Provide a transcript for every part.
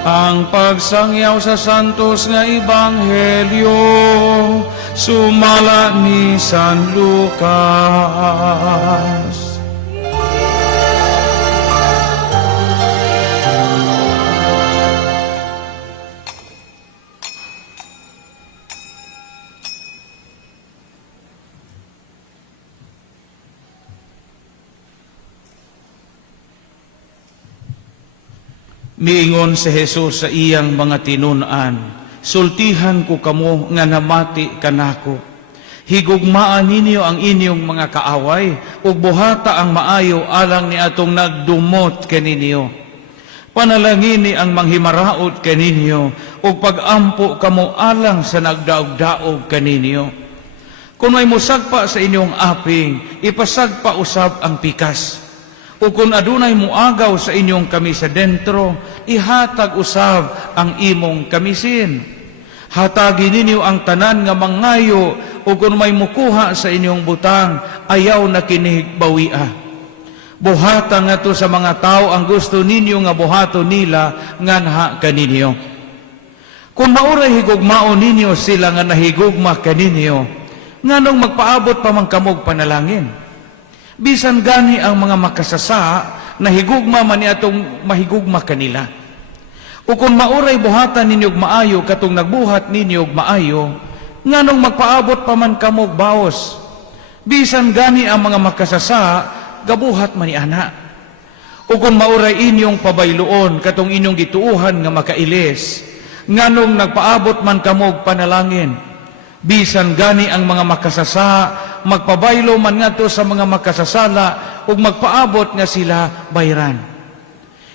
Ang pagsangyaw sa santos nga ebanghelyo sumala ni San Lucas. Miingon si Jesus sa iyang mga tinunan, sultihan ko kamo nga namati kanako. Higugmaan ninyo ang inyong mga kaaway, ug buhata ang maayo alang ni atong nagdumot kaninyo. Panalangini ang manghimaraot kaninyo, ug pagampo kamo alang sa nagdaog-daog kaninyo. Kung may musagpa sa inyong aping, ipasagpa usab ang pikas. O kung adunay muagaw sa inyong kamisa dentro, ihatag usab ang imong kamisin. Hatagi ninyo ang tanan nga mangayo, o kung may mukuha sa inyong butang, ayaw na kinihigbawi'a. Buhata nga to sa mga tao ang gusto ninyo nga buhato nila nganha kaninyo. Kung mauray higugmao ninyo sila nga nahigugma kaninyo, nganong magpaabot pa man kamog panalangin? Bisan gani ang mga makasasa na higugma man atong mahigugma kanila. O kung mauray buhatan ninyog maayo katong nagbuhat ninyog maayo, nganong magpaabot pa man kamog baos. Bisan gani ang mga makasasa gabuhat man ni ana. O kung mauray inyong pabayloon katong inyong gituuhan nga makailis, nganong nagpaabot man kamog panalangin. Bisan gani ang mga makasasa, magpabaylo man nga to sa mga makasasala, ug magpaabot nga sila bayran.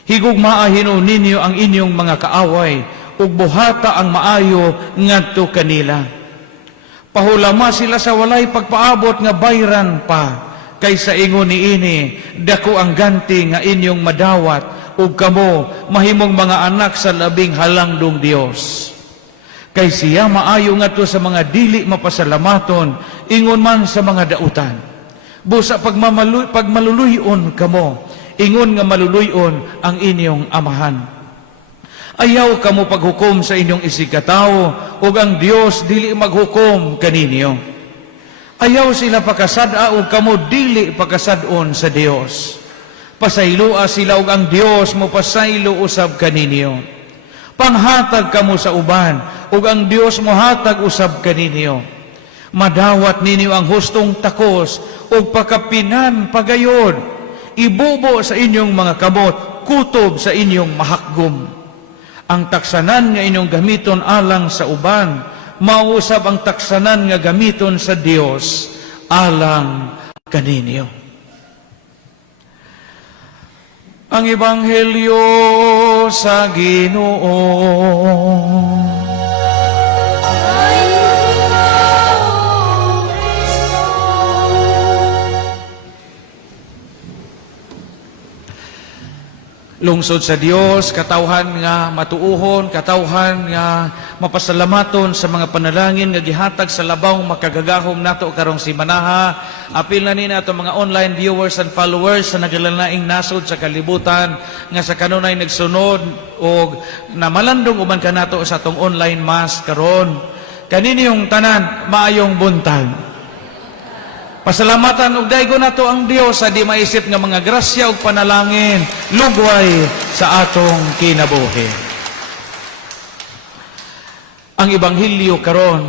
Higugmaahin ninyo ang inyong mga kaaway, ug buhata ang maayo ngadto kanila. Pahulama sila sa walay pagpaabot nga bayran pa, kaysa ingon niini, dako ang ganti nga inyong madawat, ug kamo mahimong mga anak sa labing halangdong Dios. Kay siya maayo nga to sa mga dili mapasalamaton, ingon man sa mga dautan. Busa pagmaluluyon kamo, ingon nga maluluyon ang inyong amahan. Ayaw kamo paghukom sa inyong isigkatao, ug ang Dios dili maghukom kaninyo. Ayaw sila pakasada, ug kamo dili pakasadon sa Dios. Pasayloa sila, ug ang Dios mo pasaylo usab kaninyo. Panghatag kamo sa uban, ug ang Dios mo hatag usab kaninyo. Madawat ninyo ang hustong takos, ug pakapinan pagayod. Ibubo sa inyong mga kamot, kutob sa inyong mahakgom. Ang taksanan nga inyong gamiton alang sa uban, mausab ang taksanan nga gamiton sa Dios alang kaninyo. Ang Ebanghelyo sa Ginoo. Lungsod sa Dios, katawhan nga matuuhon, katawhan nga mapasalamaton sa mga panalangin nga gihatag sa labaw makagagahom nato karong simanaha. Apil na nina ato mga online viewers and followers sa nagalalaing nasod sa kalibutan nga sa kanunay nagsunod o namalandong uban kanato sa atong online mass karon. Kanini yung tanan maayong buntag. Pasalamatan ug daygo nato ang Dios sa di maisip nga mga grasya ug panalangin lugway sa atong kinabuhi. Ang ebanghelyo karon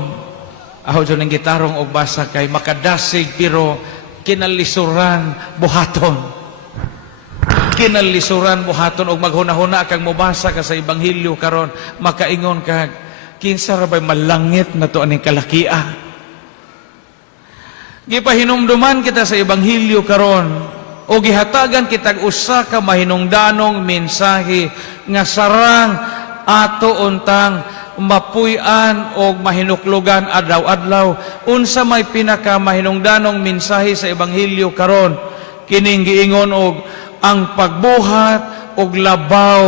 aho jud ning gitarong og basa kay makadasig pero kinalisuran buhaton. Kinalisuran buhaton og maghuna-huna kang mobasa ka sa ebanghelyo karon makaingon kag kinsa ra bay malangit na to aning kalakia. Gipahinumduman kita sa ebanghelyo karon o gihatagan kitag usa ka mahinungdanong mensahe nga sarang ato untang mapuy-an o mahinuklugan adlaw-adlaw. Unsa may pinaka mahinungdanong mensahe sa ebanghelyo karon kining giingon og ang pagbuhat og labaw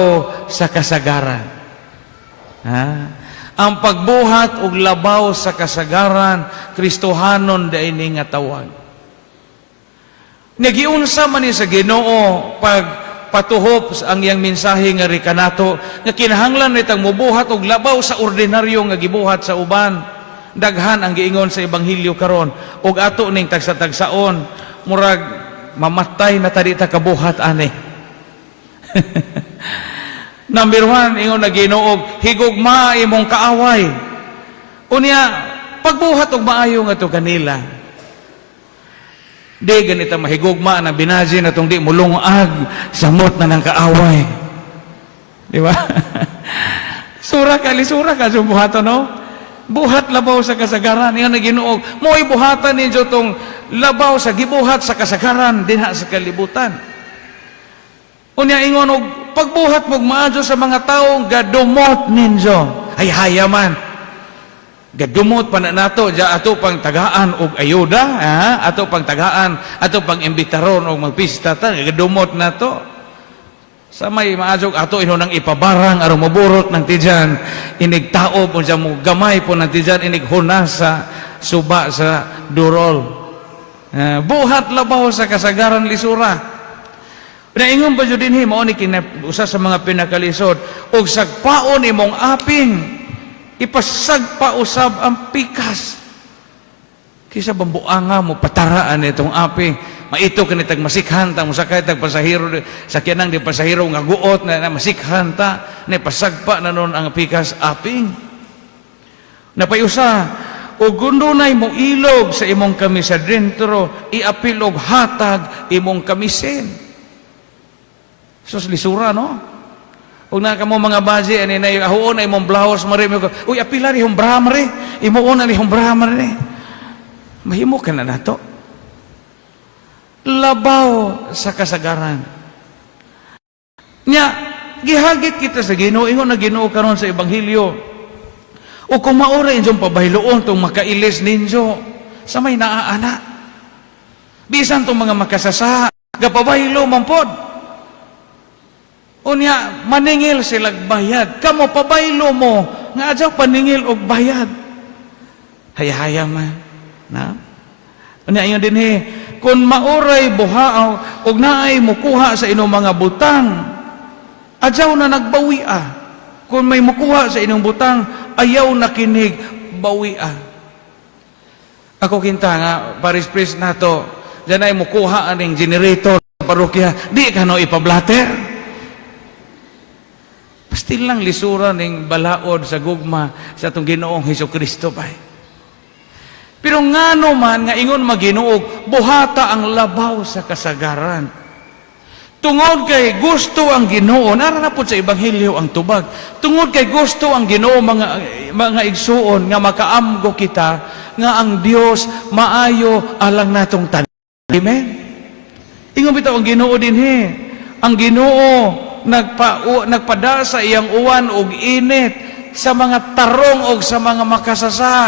sa kasagaran. Ang pagbuhat og labaw sa kasagaran, Kristohanon daini nga tawag. Nagiunsa man ni sa Ginoo pag patuhop ang iyang mensahe nga rikanato nga kinahanglan nitang mubuhat og labaw sa ordinaryo nga gibuhat sa uban. Daghan ang giingon sa ebanghelyo karon og ato ning tagsa-tagsaon murag mamatay na tadi ta kabuhat ani. Number 1, ingon na Ginoo, higugma imong kaaway. Unya pagbuhat og maayo nga to kanila. Di ganita mahigugma na binaji na tong di mulungag samot na ng kaaway. Di ba? Sura ka sumbuhaton, no? Buhat labaw sa kasagaran. Yan na Ginoo, mo'y buhatan ninyo tong labaw sa gibuhat sa kasagaran dinha sa kalibutan. Unya ingon og pagbuhat mog maadyo sa mga tawo gadumot ninyo. Ay hayaman. Gadumot pa na nato ja ato pang tagaan og ayuda, ato pang tagaan, ato pang imbitaron og magpista ta gadumot nato. Sa may maadjog ato ino nang ipabarang aron maburot ng tijan, inig taob o mo gamay po ng tijan, inig hunasa suba sa durol. Buhat labaw sa kasagaran lisura. Naingon pa jud dinhi mao ni usa sa mga pinakalisod og sagpaon imong aping ipasagpa usab ang pikas. Kisa bambuanga mo pataraan itong api. Maito kanitag masikhan ta mo sakay tag pasahero sa kinang di pasahero nga guot na masikhan ta na pasagpa na nun ang pikas aping. Napayusa og gundunay mo ilog sa imong kamisa dentro iapil og hatag imong kamisin. Sus lisura, no? Huwag na ka mo mga baji, ani na ahuon na imong blouse, mare, uy, apila ni humbra, mare, imuon na ni humbra, mare. Mahimo ka na nato. Labaw sa kasagaran. Nya, gihagit kita sa Ginoo, ingon na Ginoo karon sa Ebanghelyo. O kung maura inyong pabahilon itong makailis ninyo, sa may naaana. Bisan itong mga makasasa, gapabahilo mampod. Unya, maningil silag bayad. Kamo pabaylo mo, nga adyaw paningil og bayad. Hayahaya man. Na? Unya, yun din kung mauray buhaaw, og naay mukuha sa inyong mga butang, adyaw na nagbawia. Kung may mukuha sa inyong butang, ayaw na kinig bawia. Ako kinta nga, paris-pris na to, dyan ay mukuha aning generator sa parokya, di ka no ipablater. Pastil lang lisura ning balaod sa gugma sa atong Ginoong Hesukristo pa. Pero ngano man nga ingon maginuog, buhata ang labaw sa kasagaran. Tungod kay gusto ang Ginoo, nara na po sa Ebanghelyo ang tubag. Tungod kay gusto ang Ginoo mga igsuon nga makaamgo kita nga ang Dios maayo alang natong tanan. Amen. Ingon bitaw ang Ginoo dinhi. Ang Ginoo nagpada sa iyang uwan og init sa mga tarong og sa mga makasasa,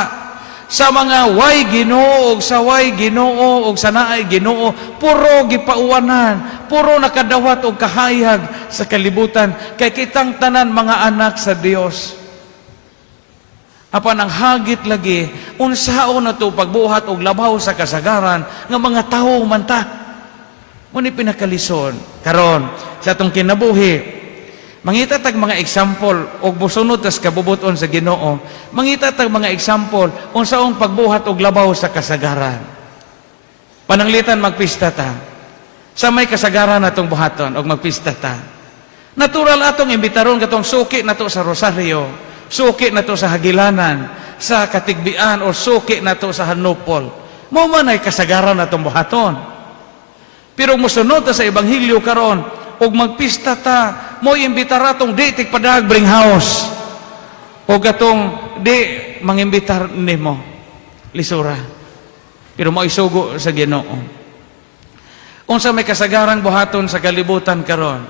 sa mga way Ginoo og sa way Ginoo og sa naay Ginoo, puro gipauwanan, puro nakadawat og kahayag sa kalibutan kay kitang tanan mga anak sa Dios. Apan ang hagit lagi unsaon na to pagbuhat og labaw sa kasagaran nga mga tawo man ta. Muni pinakalison karon sa atong kinabuhi, mangita tag mga example og busunod tas kabubuton sa Ginoo. Mangita tag mga example unsaong pagbuhat og labaw sa kasagaran. Pananglitan magpista ta. Sa may kasagaran natong buhaton og magpista ta. Natural atong imbitaron katong suki nato sa rosaryo, suki nato sa hagilanan, sa katigbian o suki nato sa hanupol. Mao man ay kasagaran natong buhaton. Pero musunod ta sa Ebanghelyo karon og magpista ta, mo imbitara tong di tikpadag bring house. O gatong di mangimbitar nimo lisura. Pero mo isugo sa Ginoo. Unsa may kasagarang buhaton sa kalibutan karon?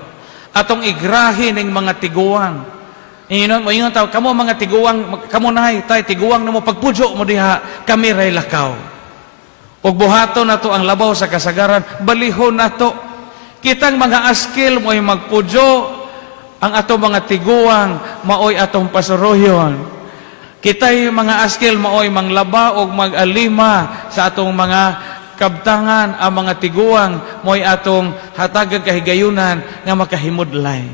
Atong igrahi ning mga tiguang. Ingon taw kamo mga tiguang, kamo nahay tay tiguang namo pagpudyo mo diha, kami ray lakaw. Og buhaton nato ang labaw sa kasagaran, balihon nato. Kitang mga askil mo'y magpudyo, ang ato mga tiguang maoy atong pasuroyon. Kitay mga askil maoy manglaba og mag-alima sa atong mga kabtangan ang mga tiguang mo'y atong hatagag kahigayunan nga makahimudlay.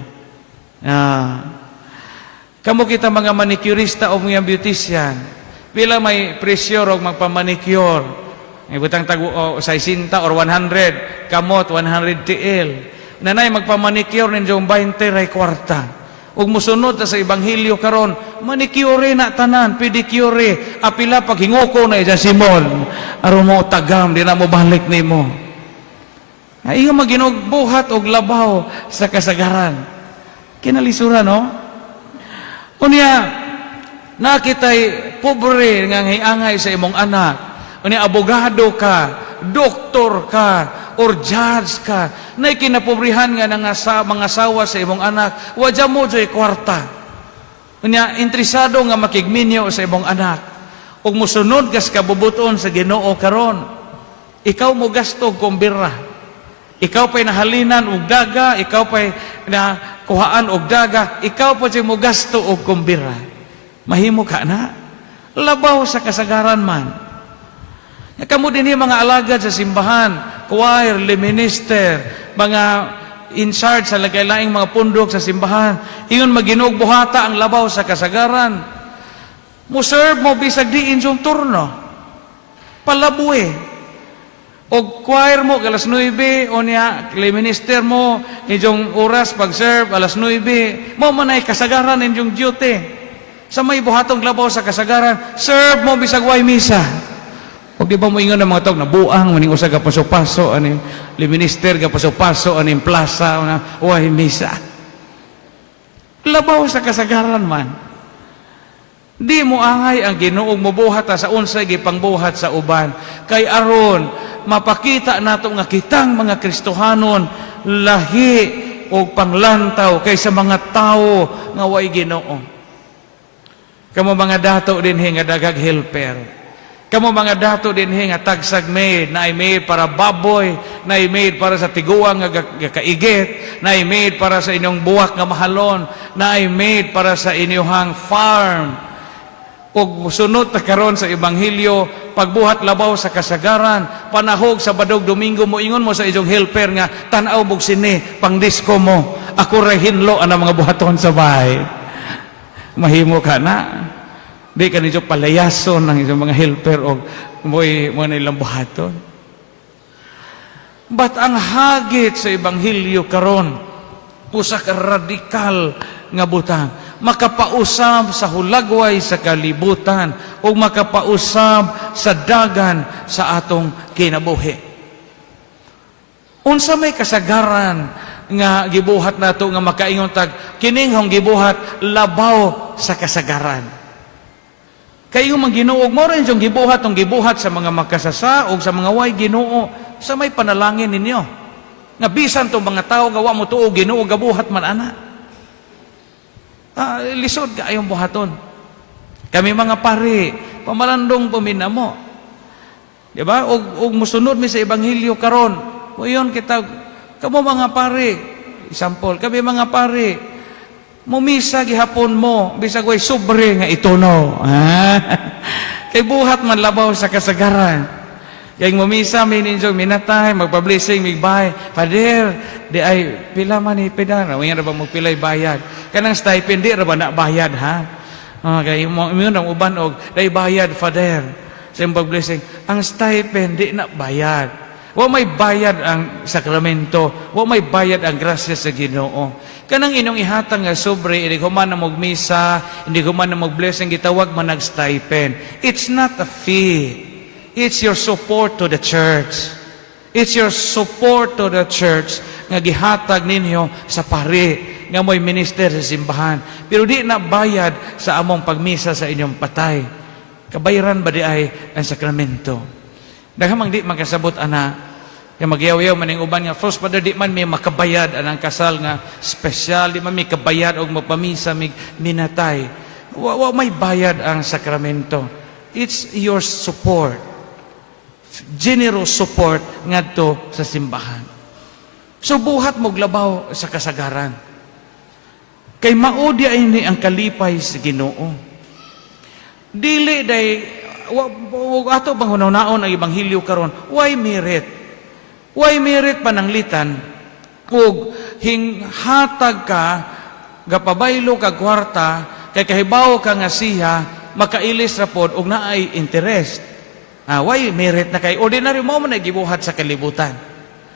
Kamo kita mga manicurista o mga beautician, pila may presyo og magpamanicure. May butang tago o 60 or 100, kamot 100 TL. Nanay magpamanicure ninyong 20 ray kwarta. Ug musunod sa ebanghelyo karon, manicure na tanan, pedicure, apila pag hinguko na sa simol. Aron mo tagam di na mo balik nimo. Ay nga maginugbuhat og labaw sa kasagaran. Kinalisura no? Unya nakitay pobre nga hiangay sa imong anak. Unya abogado ka, doktor ka, or judge ka, na kinapobrihan nga ng mga asawa sa imong anak, wadya mo dyan kwarta. Unya, interesado nga makigminyo sa imong anak. Ug musunod kas kabubuton sa Ginoo karon, ikaw mo gasto kumbira. Ikaw pa'y nahalinan og daga, ikaw pa'y nakuhaan og daga, ikaw pa mo gasto og kumbira. Mahimo ka na. Labaw sa kasagaran man. Kamu din mga alagad sa simbahan, choir, minister, mga in charge sa lagay-laing mga pundok sa simbahan, ingon maginog buhata ang labaw sa kasagaran. Mo-serve mo bisag diin yung turno. Palabuhi. O choir mo, alas 9, o niya, minister mo, inyong oras pag-serve, alas 9, mo manay kasagaran inyong duty. Sa may buhatong labaw sa kasagaran, serve mo bisag way misa. O di ba mo ingon ng mga tawag na buang, maning usa ka paso-paso, aning minister ka paso-paso, aning plaza, way misa. Labaw sa kasagaran man. Di mo angay ang Ginoong mubuhat sa unsay gipangbuhat sa uban. Kay aron mapakita nato nga kitang mga Kristohanon lahi o panglantaw kaysa mga tao nga way Ginoo. Kamo mga dato din nga dagag helper. Kamo mga dato din nga tagsag maid, na ay maid para baboy, na ay maid para sa tiguang nga kaigit, na ay maid para sa inyong buwak nga mahalon, na ay maid para sa inyong farm. Ug sunod ta karon sa ebanghelyo, pagbuhat labaw sa kasagaran, panahog sa Badog Domingo mo ingon mo sa inyong helper nga tan-aw mog sini pangdisko mo. Ako ra hinlo ana mga buhaton sa bahay. Mahimo ka na. Di ka ninyo palayason ng inyong mga helper o mo na ilang buhaton. But ang hagit sa ebanghelyo karon, usa ka radikal nga butang, makapausab sa hulagway sa kalibutan o makapausab sa dagan sa atong kinabuhi. Unsa may kasagaran nga gibuhat nato nga makaingon tag kining hong gibuhat labaw sa kasagaran. Kayo mang Ginoo mo rin yung gibuhat sa mga makasasa o sa mga way Ginoo sa may panalangin ninyo. Nga bisan tong mga tao gawa mo tuo Ginoo gabuhat man ana. Lisod ka ayong buhaton. Kami mga pari, pamalandong pumina mo. Di ba? Og musunod mi sa ebanghelyo karon. Uyon kita, kamo mga pari, example, kami mga pari, mumisa gihapon mo, bisag way sobre nga ituno. Kay buhat man labaw sa kasagaran. Kaya mumisa, mininjong minatay, magpa-blessing, migbay. Pader, di ay, pila man ni pedana. Uyan na ba magpilay bayad? Kanang stipend, di na ba na bayad, ha? Kaya mo ang uban og day bayad, Father. Sa iyong pag-blessing, ang stipend, di na bayad. Wa may bayad ang sakramento. Wa may bayad ang grasya sa Ginoo. Kanang inong ihatang nga sobre, hindi ko man na magmisa, hindi ko man na mag-blessing, gitawag man nag-stipend. It's not a fee. It's your support to the church. It's your support to the church nga gihatag ninyo sa pari nga mo'y minister sa simbahan. Pero di na bayad sa among pagmisa sa inyong patay. Kabayaran ba di ay ang sakramento? Daghang di magkasabot ana. Kaya magyaw-yaw maning uban nga first Father di man may makabayad anang kasal nga special, di man may kabayad og magpamisa mig minatay. Wa may bayad ang sakramento. It's your support. Generous support ngadto sa simbahan. So buhat mo glabaw sa kasagaran. Kay maudi ay ni ang kalipay sa Ginoo. Dili day ato bang hunaw-naon ang Ebanghelyo karon, why merit? Why merit pananglitan ug hinghatag ka gapabaylo kag kwarta kay kahibaw ka nga siya makailis ra pod og naay interest. Why merit na kay ordinary mo man gibuhat sa kalibutan.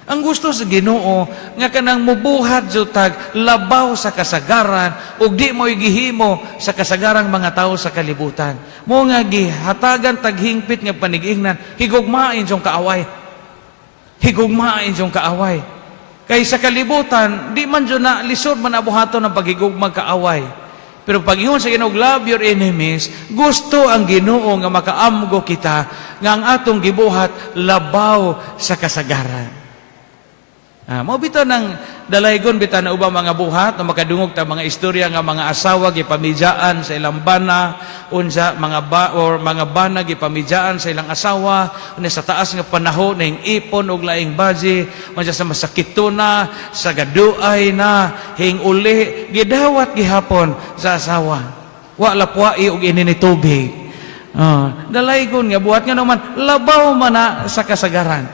Ang gusto sa Ginoo nga kanang mubuhat jutag labaw sa kasagaran ug di mo gihimo sa kasagarang mga tao sa kalibutan. Mo nga gihatagan taghingpit nga panigingnan higugmain jong kaaway. Higugmain jong kaaway. Kay sa kalibutan di man jud na lisod man abuhaton ng paghigugmag kaaway. Pero pag ingon sa Ginoo, love your enemies, gusto ang Ginoo nga makaamgo kita nga ang atong gibuhat labaw sa kasagaran. Mao bitaw ng dalaygon bitaw na ubang mga buhat na makadungog ta mga istorya nga mga asawa gipamidyaan sa ilang bana unsa mga bana gipamidyaan sa ilang asawa unya sa taas nga panahon ning ipon og laing baji unsa sa masakito na sa gaduay na hing uli gidawat gihapon sa asawa wa lapwai og inini tubig. Dalaygon nga buhat nga naman labaw man na sa kasagaran.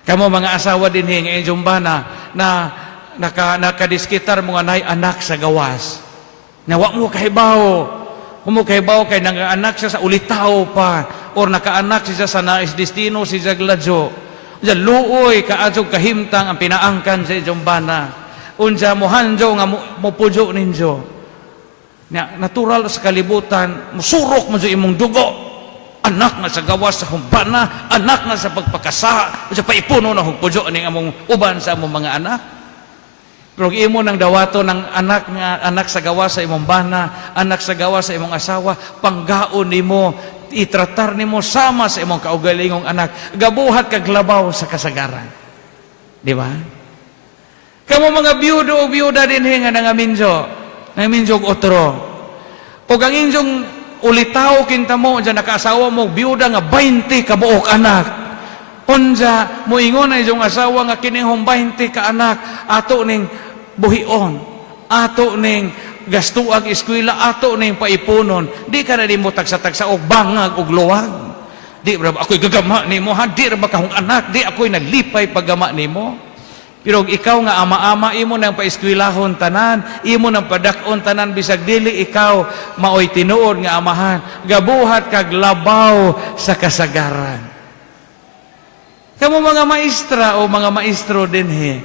Kamo mga asawa din nga inyong bana na nakadiskitar mga nay anak sa gawas. Na wa mo kahibaw. Humo kahibaw kay nang-anak siya sa ulitaw pa or nakaanak siya sa nais destino si Jagladyo. Unsa luoy kaadtong kahimtang ang pinaangkan sa inyong bana. Unsa mohanjo nga mopujo ninyo. Natural sa kalibutan, musurok mo sa imong dugo. Anak nga sa gawas sa humbana, anak nga sa pagpakasa, sa paipuno na hugpudyo ning among uban sa among mga anak. Pero imo nang dawato ng anak sa gawas sa imong bana, anak sa gawas sa imong asawa, panggaon nimo, itratar nimo sama sa imong kaugalingong anak, gabuhat kag labaw sa kasagaran. Di ba? Kamo mga biyudo o biyuda din nga nangaminjo og otro. O ang inyong ulitaw kinta mo, dyan nakaasawa mo, biyuda nga 20 kabuok anak. Unja, moingon na yung asawa nga kinihong 20 ka anak, ato ning buhion, ato ning gastuag eskwela, ato ning paipunon. Di ka na di mo tagsa-tagsa o bangag o luwag. Di ba ako'y gagama ni mo, ha? Di ba kahong anak, di ako'y nalipay paggama ni mo. Pero ikaw nga ama-ama, imo nang paeskwelahon tanan, imo nang padakon tanan, bisag dili ikaw maoy tinuod nga amahan, gabuhat kag labaw sa kasagaran. Kamo mga maestra o mga maestro dinhi,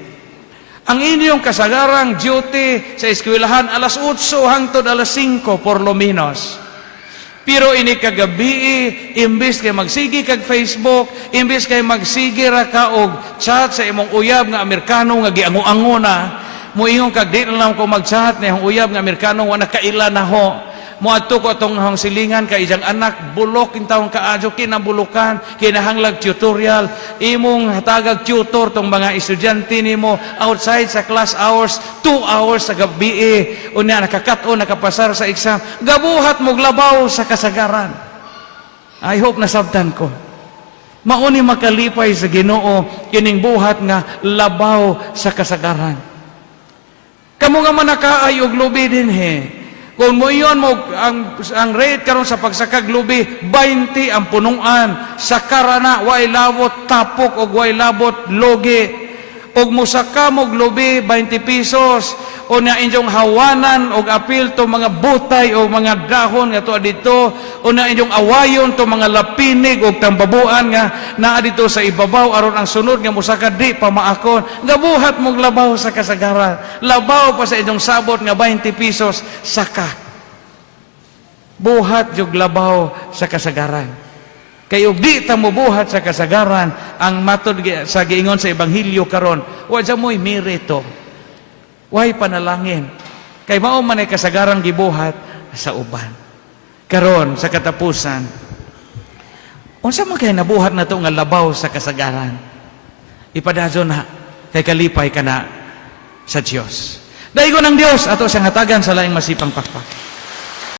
ang inyong kasagarang duty sa eskwelahan alas 8 hangtod alas 5 por lo menos. Pero ini kagabi, imbes kay magsigi kag Facebook, imbes kay magsigi ra ka og chat sa imong uyab nga Amerikano nga giango-ango na, moingon kag di lang ko mag-chat na yung uyab nga Amerikano wa nakaila na ho. Moadto ko atong hang silingan kay ijang anak bulok intawon kaadyo kinabulukan, kinahanglag tutorial, imong hatagag tutor tong mga estudyante nimo outside sa class hours, 2 hours sa gabi, unya nakakat-on nakapasar sa exam, gabuhat mo labaw sa kasagaran. I hope nasabtan ko. Mauni makalipay sa Ginoo kining buhat nga labaw sa kasagaran. Kamo nga manakaay og lubi dinhi. Kung mo iyon mo, ang rate karon sa pagsakag lubi, 20 ang punuan, sakara na, way labot tapok, o way labot logi, o musaka mo lubi, 20 pesos, o na inyong hawanan, o apil to mga butay, o mga dahon, nga to dito, o na inyong awayon, to mga lapinig, o tambabuan, nga naa dito sa ibabaw, aron ang sunod, nga musaka di pamaakon, gabuhat mong labaw sa kasagaran, labaw pa sa inyong sabot, nga 20 pesos, saka. Buhat yung labaw sa kasagaran. Kayo di ta mo buhat sa kasagaran, ang matod sa giingon sa Ebanghelyo karon, wa dyan mo'y merito. Way panalangin. Kay mao man ay kasagarang gibuhat sa uban. Karon sa katapusan, unsa man kay nabuhat na to nga labaw sa kasagaran? Ipadadyo na kay kalipay ka na sa Dios. Daigo ng Dios ato siyang hatagan sa laing masipang pakpak.